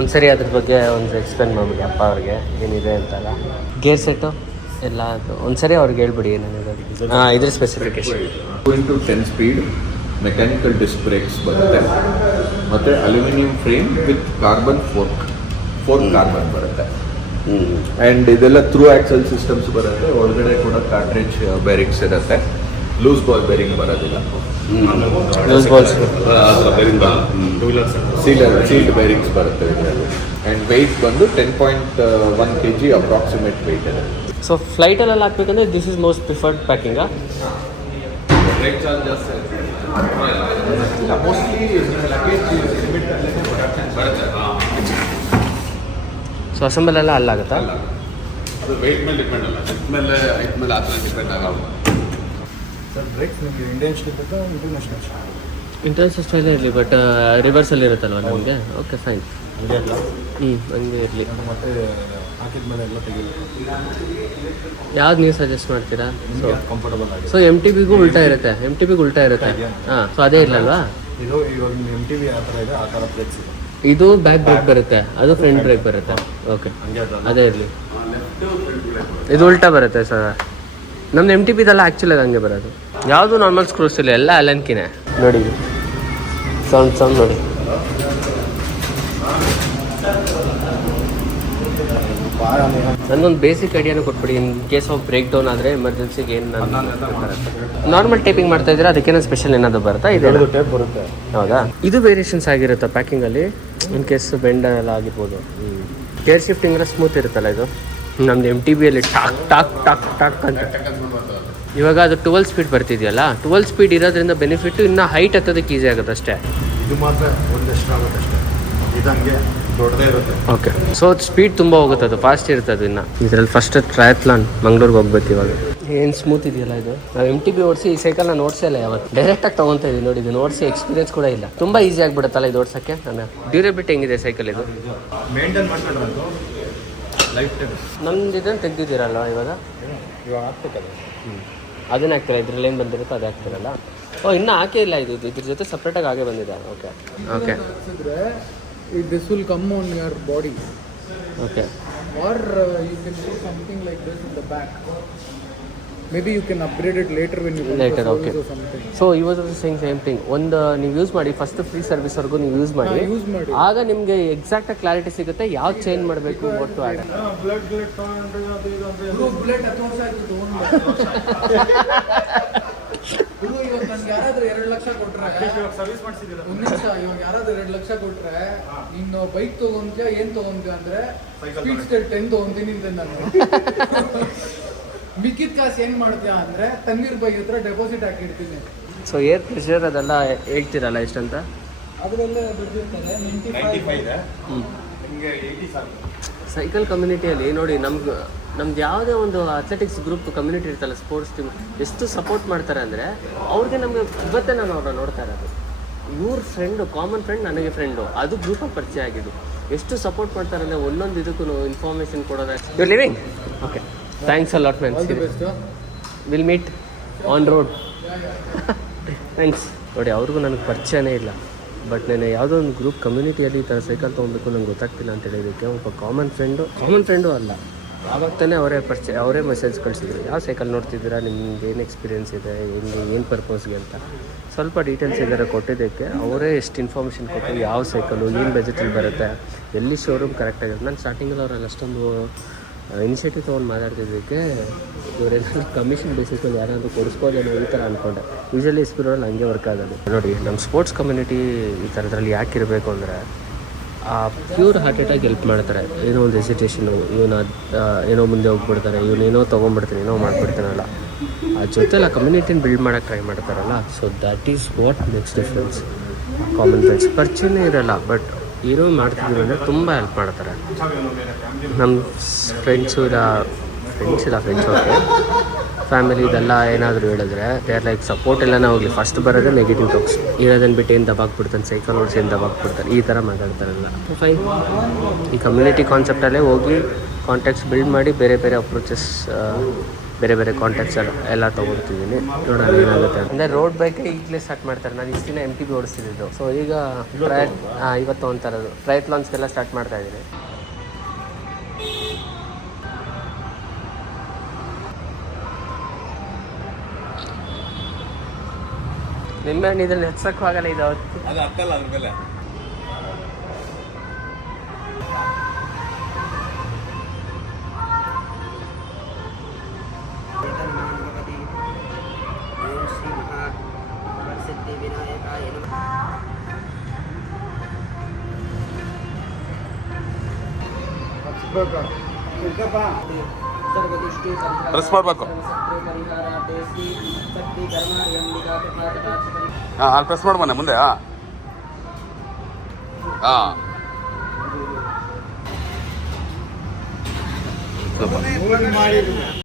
ಒಂದ್ಸರಿ ಅದ್ರ ಬಗ್ಗೆ ಒಂದು ಎಕ್ಸ್ಪ್ಲೇನ್ ಮಾಡ್ಬಿಡಿ ಅಪ್ಪ ಅವ್ರಿಗೆ ಏನಿದೆ ಅಂತಲ್ಲ. ಗೇರ್ ಸೆಟ್ಟು ಎಲ್ಲ ಒಂದ್ಸರಿ ಅವ್ರಿಗೆ ಹೇಳ್ಬಿಡಿ ಏನೇನಿದೆ. ಇದ್ರ specification 2 to 10 speed mechanical disc brakes ಬರುತ್ತೆ, ಮತ್ತು aluminium frame with carbon fork carbon ಬರುತ್ತೆ. ಆ್ಯಂಡ್ ಇದೆಲ್ಲ ಥ್ರೂ ಆಕ್ಸಲ್ ಸಿಸ್ಟಮ್ಸ್ ಬರುತ್ತೆ. ಒಳಗಡೆ ಕೂಡ ಕಾರ್ಟ್ರಿಡ್ಜ್ ಬೇರಿಂಗ್ಸ್ ಇರುತ್ತೆ. ಲೂಸ್ ಬಾಲ್ ಬೇರಿಂಗ್ ಬರೋದಿಲ್ಲ. ಲೂಸ್ ಬಾಲ್ಸ್ ಸೀಲ್ಡ್ ಬೇರಿಂಗ್ಸ್ ಬರುತ್ತೆ ಇದರಲ್ಲಿ. ಆ್ಯಂಡ್ ವೆಯ್ಟ್ ಬಂದು 10.1 kg ಅಪ್ರಾಕ್ಸಿಮೇಟ್ ವೆಯ್ಟ್ ಇದೆ. ಸೊ ಫ್ಲೈಟಲ್ಲೆಲ್ಲ ಹಾಕ್ಬೇಕಂದ್ರೆ ದಿಸ್ ಇಸ್ ಮೋಸ್ಟ್ ಪ್ರಿಫರ್ಡ್ ಪ್ಯಾಕಿಂಗಾ? Break charges mostly luggage limit ಬರುತ್ತೆ. ಸೊ ಅಸೆಂಬಲ್ ಎಲ್ಲ ಅಲ್ಲಾಗುತ್ತಾ? ಅದು ವೆಯ್ಟ್ ಮೇಲೆ ಡಿಪೆಂಡ್ ಅಲ್ಲ, ಹೈಟ್ ಮೇಲೆ ಆ ಥರ ಡಿಪೆಂಡ್ ಆಗಲ್ಲ. ಸರ್ ಬ್ರೇಕ್ಸ್ ನಿಮಗೆ Indian style international style? International ಸ್ಟೈಲೇ ಇರಲಿ, ಬಟ್ ರಿವರ್ಸಲ್ಲಿ ಇರುತ್ತಲ್ವ ನಮಗೆ. ಓಕೆ ಫೈನ್, ಹಂಗೆ ಅಲ್ಲ. ಹಂಗೆ ಇರಲಿ. ಮತ್ತೆ ಹಾಕಿದ ಮೇಲೆ ಎಲ್ಲ ತೆಗಿಬೇಕು. ಯಾವ್ದು ನೀವು ಸಜೆಸ್ಟ್ ಮಾಡ್ತೀರಾ? ಕಂಫರ್ಟಬಲ್ ಆಗಿ. ಸೊ MTBಗೂ ಉಲ್ಟಾ ಇರುತ್ತೆ, MTBಗೂ ಉಲ್ಟಾ ಇರುತ್ತೆ. ಹಾಂ, ಸೊ ಅದೇ ಇರಲ್ವಾ? ಇದು ಇವಾಗ MTB ಆ ಥರ ಇದೆ, ಆ ಥರ ಬ್ರೇಕ್ಸ್ ಇದೆ. ಇದು ಬ್ಯಾಕ್ ಬ್ರೇಕ್ ಬರುತ್ತೆ, ಅದು ಫ್ರಂಟ್ ಬ್ರೇಕ್ ಬರುತ್ತೆ. ಓಕೆ, ಹಂಗೆ ಅದೇ ಇರಲಿ. ಇದು ಉಲ್ಟಾ ಬರುತ್ತೆ ಸರ್. ನಮ್ದು MTBದೆಲ್ಲ ಆ್ಯಕ್ಚುಲಿ ಅದು ಹಂಗೆ ಬರೋದು. ಯಾವುದು ನಾರ್ಮಲ್ ಸ್ಕ್ರೂಸ್ ಇಲ್ಲ, ಎಲ್ಲ ಅಲನ್ಕಿನೇ. ನೋಡಿ ಸೌಂಡ್ ನೋಡಿ. ನನಗೊಂದು ಬೇಸಿಕ್ ಐಡಿಯಾನು ಕೊಟ್ಬಿಡಿ. In case of breakdown ಆದರೆ ಎಮರ್ಜೆನ್ಸಿಗೆ ಏನು ನಾರ್ಮಲ್ ಟೈಪಿಂಗ್ ಮಾಡ್ತಾ ಇದ್ದೀರಾ, ಅದಕ್ಕೇನೋ ಸ್ಪೆಷಲ್ ಏನಾದರೂ ಬರುತ್ತಾ? ಇದೆ ಟೇಪ್ ಬರುತ್ತೆ. ಹೌದಾ? ಇದು ವೇರಿಯೇಷನ್ಸ್ ಆಗಿರುತ್ತಾ ಪ್ಯಾಕಿಂಗಲ್ಲಿ? ಇನ್ ಕೇಸ್ ಬೆಂಡ್ ಎಲ್ಲ ಆಗಿರ್ಬೋದು. ಗೇರ್ ಶಿಫ್ಟಿಂಗ್ ಎಲ್ಲ ಸ್ಮೂತ್ ಇರುತ್ತಲ್ಲ ಇದು. ನಮ್ದು MTBಯಲ್ಲಿ ಟಾಕ್ ಟಾಕ್ ಟಾಕ್ ಟಾಕ್ ಅಂತ. ಇವಾಗ ಅದು 12 ಸ್ಪೀಡ್ ಬರ್ತಿದೆಯಲ್ಲ, 12 ಸ್ಪೀಡ್ ಇರೋದ್ರಿಂದ ಬೆನಿಫಿಟ್ಟು ಇನ್ನು ಹೈಟ್ ಹತ್ತೋದಕ್ಕೆ ಈಸಿ ಆಗುತ್ತೆ ಅಷ್ಟೇ. ಇದು ಮಾತ್ರ ಒಂದಷ್ಟು ಆಗುತ್ತೆ ಅಷ್ಟೇ, ಇದು ಹಂಗೆ ದೊಡ್ಡದೇ ಇರುತ್ತೆ. ಓಕೆ, ಸೊ ಸ್ಪೀಡ್ ತುಂಬ ಹೋಗುತ್ತೆ, ಅದು ಫಾಸ್ಟ್ ಇರುತ್ತೆ ಅದು. ಇನ್ನು ಇದರಲ್ಲಿ ಫಸ್ಟ್ ಟ್ರಯತ್ಲಾನ್ ಮಂಗ್ಳೂರ್ಗೆ ಹೋಗ್ಬೇಕು ಇವಾಗ. ಏನು ಸ್ಮೂತ್ ಇದೆಯಲ್ಲ ಇದು. ನಾವು MTB ಓಡಿಸಿ ಈ ಸೈಕಲ್ ನಾನು ಓಡಿಸೇ ಇಲ್ಲ ಯಾವತ್ತು. ಡೈರೆಕ್ಟಾಗಿ ತೊಗೊತಾ ಇದ್ದೀನಿ ನೋಡಿ. ಇದು ಓಡಿಸಿ ಎಕ್ಸ್ಪೀರಿಯನ್ಸ್ ಕೂಡ ಇಲ್ಲ. ತುಂಬ ಈಸಿ ಆಗಿಬಿಡುತ್ತಲ್ಲ ಇದು ಓಡಿಸೋಕ್ಕೆ. ನಾನು ಡ್ಯೂರೇಬಿಲಿಟಿ ಹೆಂಗಿದೆ ಸೈಕಲ್ ಇದು? ಮೇಂಟೈನ್ ಮಾಡ್ಕೊಂಡ್ರೆ ಲೈಫ್ ಟೈಮ್. ನಮ್ದು ಇದನ್ನು ತೆಗ್ದಿದ್ದೀರಲ್ಲ ಇವಾಗ ಆಗ್ಬೇಕಲ್ಲ. ಅದನ್ನ ಹಾಕ್ತೀರಾ? ಇದ್ರಲ್ಲಿ ಏನು ಬಂದಿರುತ್ತೋ ಅದು ಹಾಕ್ತಿರಲ್ಲ? ಇನ್ನೂ ಹಾಕೇ ಇಲ್ಲ ಇದು. ಇದ್ರ ಜೊತೆ ಸಪ್ರೇಟಾಗಿ ಆಗೇ ಬಂದಿದೆ. Okay okay. This will come on your body. Okay. Or you can do something like this in the back. Maybe you can upgrade it later when you later. Okay. or something. So he was also saying same thing. ಒಂದು ನೀವು use ಮಾಡಿ, first free ಸರ್ವಿಸ್ವರೆಗೂ ನೀವು use ಮಾಡಿ, ಆಗ ನಿಮಗೆ exact clarity ಸಿಗುತ್ತೆ ಯಾವ್ದು change ಮಾಡಬೇಕು, ಒಟ್ಟು ಆಡ. ಬ್ಲಡ್ 10 ವರ್ಷ ಆಯ್ತು ತಗೊಂಡು. ಇವಾಗ ನನ್ಗೆ ಯಾರಾದ್ರೂ 2 ಲಕ್ಷ ಕೊಟ್ರೆ ಸರ್ವಿಸ್ ಮಾಡಿಸಿದಿಲ್ಲ. ಇವಾಗ ಯಾರಾದ್ರೂ 2 ಲಕ್ಷ ಕೊಟ್ರೆ ನೀನು ಬೈಕ್ ತಗೊಂತೀಯ, ಏನ್ ತಗೊಂತೀಯ ಅಂದ್ರೆ ಸ್ಪೀಡ್ ಸ್ಟೇಟ್ 10 ತಗೊಂತೀನಿ ಅಂತ ನಾನು. ಮಿಕ್ಕಿದ ಕಾಸು ಏನ್ ಮಾಡ್ತೀಯ ಅಂದ್ರೆ ತಣ್ಣೀರ್ ಬೈ ಹತ್ರ ಡೆಪಾಸಿಟ್ ಹಾಕಿಡ್ತೀನಿ. ಸೊ ಏರ್ ಪ್ರೆಷರ್ ಅದೆಲ್ಲ ಹೇಳ್ತೀರಲ್ಲ ಎಷ್ಟಂತ? ಅದರಲ್ಲೇ ದುಡ್ಡಿರ್ತಾರೆ 95. ನಿಮಗೆ 80 ಸಾಕು. ಸೈಕಲ್ ಕಮ್ಯುನಿಟಿಯಲ್ಲಿ ನೋಡಿ, ನಮ್ದು ಯಾವುದೇ ಒಂದು ಅಥ್ಲೆಟಿಕ್ಸ್ ಗ್ರೂಪ್ ಕಮ್ಯುನಿಟಿ ಇರ್ತಲ್ಲ, ಸ್ಪೋರ್ಟ್ಸ್ ಟೀಮ್, ಎಷ್ಟು ಸಪೋರ್ಟ್ ಮಾಡ್ತಾರೆ ಅಂದರೆ ಅವ್ರಿಗೆ ನಮಗೆ ಇವತ್ತೇ ನಾನು ಅವ್ರನ್ನ ನೋಡ್ತಾ ಇರೋದು. ಇವ್ರ ಫ್ರೆಂಡು, ಕಾಮನ್ ಫ್ರೆಂಡ್, ನನಗೆ ಫ್ರೆಂಡು, ಅದು ಗ್ರೂಪಾಗಿ ಪರಿಚಯ ಆಗಿದ್ದು. ಎಷ್ಟು ಸಪೋರ್ಟ್ ಮಾಡ್ತಾರೆ ಅಂದರೆ ಒಂದೊಂದು ಇದಕ್ಕೂ ಇನ್ಫಾರ್ಮೇಷನ್ ಕೊಡೋದು. You living? Okay, thanks a lot man. Will meet on road. Thanks. ನೋಡಿ, ಅವ್ರಿಗೂ ನನಗೆ ಪರಿಚಯನೇ ಇಲ್ಲ, ಬಟ್ ನಾನು ಯಾವುದೋ ಒಂದು ಗ್ರೂಪ್ ಕಮ್ಯುನಿಟಿಯಲ್ಲಿ ಈ ಥರ ಸೈಕಲ್ ತೊಗೊಬೇಕು ನಂಗೆ ಗೊತ್ತಾಗ್ತಿಲ್ಲ ಅಂತ ಹೇಳಿದ್ದಕ್ಕೆ ಒಬ್ಬ ಕಾಮನ್ ಫ್ರೆಂಡು ಅಲ್ಲ, ಆವಾಗ ತಾನೇ ಅವರೇ ಮೆಸೇಜ್ ಕಳಿಸಿದ್ರು. ಯಾವ ಸೈಕಲ್ ನೋಡ್ತಿದ್ದೀರಾ, ನಿಮ್ಗೆ ಏನು ಎಕ್ಸ್ಪೀರಿಯೆನ್ಸ್ ಇದೆ, ಏನು ಪರ್ಪಸ್ಗೆ ಅಂತ ಸ್ವಲ್ಪ ಡೀಟೇಲ್ಸ್ ಇದ್ದಾರೆ ಕೊಟ್ಟಿದ್ದಕ್ಕೆ. ಅವರೇ ಎಷ್ಟು ಇನ್ಫಾರ್ಮೇಷನ್ ಕೊಟ್ಟು ಯಾವ ಸೈಕಲು, ಏನು ಬಜೆಟಲ್ಲಿ ಬರುತ್ತೆ, ಎಲ್ಲಿ ಶೋರೂಮ್ ಕರೆಕ್ಟಾಗಿರುತ್ತೆ. ನಾನು ಸ್ಟಾರ್ಟಿಂಗಲ್ಲಿ ಅವರಲ್ಲಿ ಅಷ್ಟೊಂದು ಇನಿಷಿಯೇಟಿವ್ ತೊಗೊಂಡು ಮಾತಾಡ್ತಿದ್ದಕ್ಕೆ ಇವರೇನಾದ್ರು ಕಮಿಷನ್ ಬೇಸಿಸ್ ಮೇಲೆ ಯಾರಾದರೂ ಕೊಡಿಸ್ಬೋದೇನೋ ಈ ಥರ ಅಂದ್ಕೊಂಡೆ. ಯೂಶಲಿ ಎಸ್ಪಿರೋಲ್ಲಿ ಹಂಗೆ ವರ್ಕ್ ಆಗೋದು. ನೋಡಿ, ನಮ್ಮ ಸ್ಪೋರ್ಟ್ಸ್ ಕಮ್ಯುನಿಟಿ ಈ ಥರದ್ರಲ್ಲಿ ಯಾಕೆ ಇರಬೇಕು ಅಂದರೆ ಪ್ಯೂರ್ ಹಾರ್ಟ್ ಅಟ್ಯಾಕ್ ಹೆಲ್ಪ್ ಮಾಡ್ತಾರೆ. ಏನೋ ಒಂದು ಹೆಸಿಟೇಷನು, ಏನೋ ಮುಂದೆ ಹೋಗ್ಬಿಡ್ತಾರೆ, ಇವನೇನೋ ತೊಗೊಂಡ್ಬಿಡ್ತೀನಿ, ಏನೋ ಮಾಡಿಬಿಡ್ತಾನಲ್ಲ, ಆ ಜೊತೆಲಿ ಆ ಕಮ್ಯುನಿಟಿನ ಬಿಲ್ಡ್ ಮಾಡೋಕ್ಕೆ ಟ್ರೈ ಮಾಡ್ತಾರಲ್ಲ. So that is what makes difference. Common friends ಪರಿಚಯನೇ ಇರೋಲ್ಲ, ಬಟ್ ಏನೋ ಮಾಡ್ತಿದ್ದೀವಿ ಅಂದರೆ ತುಂಬ ಹೆಲ್ಪ್ ಮಾಡ್ತಾರೆ. ನಮ್ಮ ಫ್ರೆಂಡ್ಸ್ ಓಕೆ, ಫ್ಯಾಮಿಲಿ ಇದೆಲ್ಲ ಏನಾದರೂ ಹೇಳಿದ್ರೆ ದೇ ಆರ್ ಲೈಕ್ ಸಪೋರ್ಟ್ ಎಲ್ಲನೇ ಹೋಗಲಿ, ಫಸ್ಟ್ ಬರೋದೇ ನೆಗೆಟಿವ್ ಟಾಕ್ಸ್. ಇರೋದನ್ನು ಬಿಟ್ಟು ಏನು ದಬಾಕ್ಬಿಡ್ತಾನೆ, ಸೈಕಲ್ ಓಡಿಸಿ ಏನು ದಬಾಕ್ಬಿಡ್ತಾನೆ, ಈ ಥರ ಮಾತಾಡ್ತಾರಲ್ಲ. ಫೈನ್, ಈ ಕಮ್ಯುನಿಟಿ ಕಾನ್ಸೆಪ್ಟಲ್ಲೇ ಹೋಗಿ ಕಾಂಟ್ಯಾಕ್ಟ್ಸ್ ಬಿಲ್ಡ್ ಮಾಡಿ ಬೇರೆ ಬೇರೆ ಅಪ್ರೋಚಸ್ ಬೇರೆ ಬೇರೆ ಕಾಂಟ್ಯಾಕ್ಟ್ಸ್ ಎಲ್ಲ ತೊಗೊಳ್ತಿದ್ದೀನಿ. ನೋಡೋಣ ಏನಾಗುತ್ತೆ. ಅಂದರೆ ರೋಡ್ ಬೈಕ್ ಈಗಲೇ ಸ್ಟಾರ್ಟ್ ಮಾಡ್ತಾರೆ. ನಾನು ಇಷ್ಟು ದಿನ MTB ಓಡಿಸ್ತಿದ್ದು. ಸೊ ಈಗ ಇವತ್ತು ತೊಗೊತಾರದು ಟ್ರಯತ್ಲಾನ್ಸ್ಗೆಲ್ಲ ಸ್ಟಾರ್ಟ್ ಮಾಡ್ತಾ ಇದ್ದೀನಿ. ನಿಂಬೆ ಹಣ್ಣು ಇದ್ರಲ್ಲಿ ಹೆಚ್ಚಕ್ಕೂ ಆಗಲ್ಲ ಇದು ಅದು ಹತ್ತಲ್ಲ ಅದ್ರ ಮೇಲೆ. ಪ್ರೆಸ್ ಮಾಡಬೇಕು. ಹಾಂ ಅಲ್ಲಿ ಪ್ರೆಸ್ ಮಾಡಿ ಮುಂದೆ. ಹಾಂ ಮಾಡಿ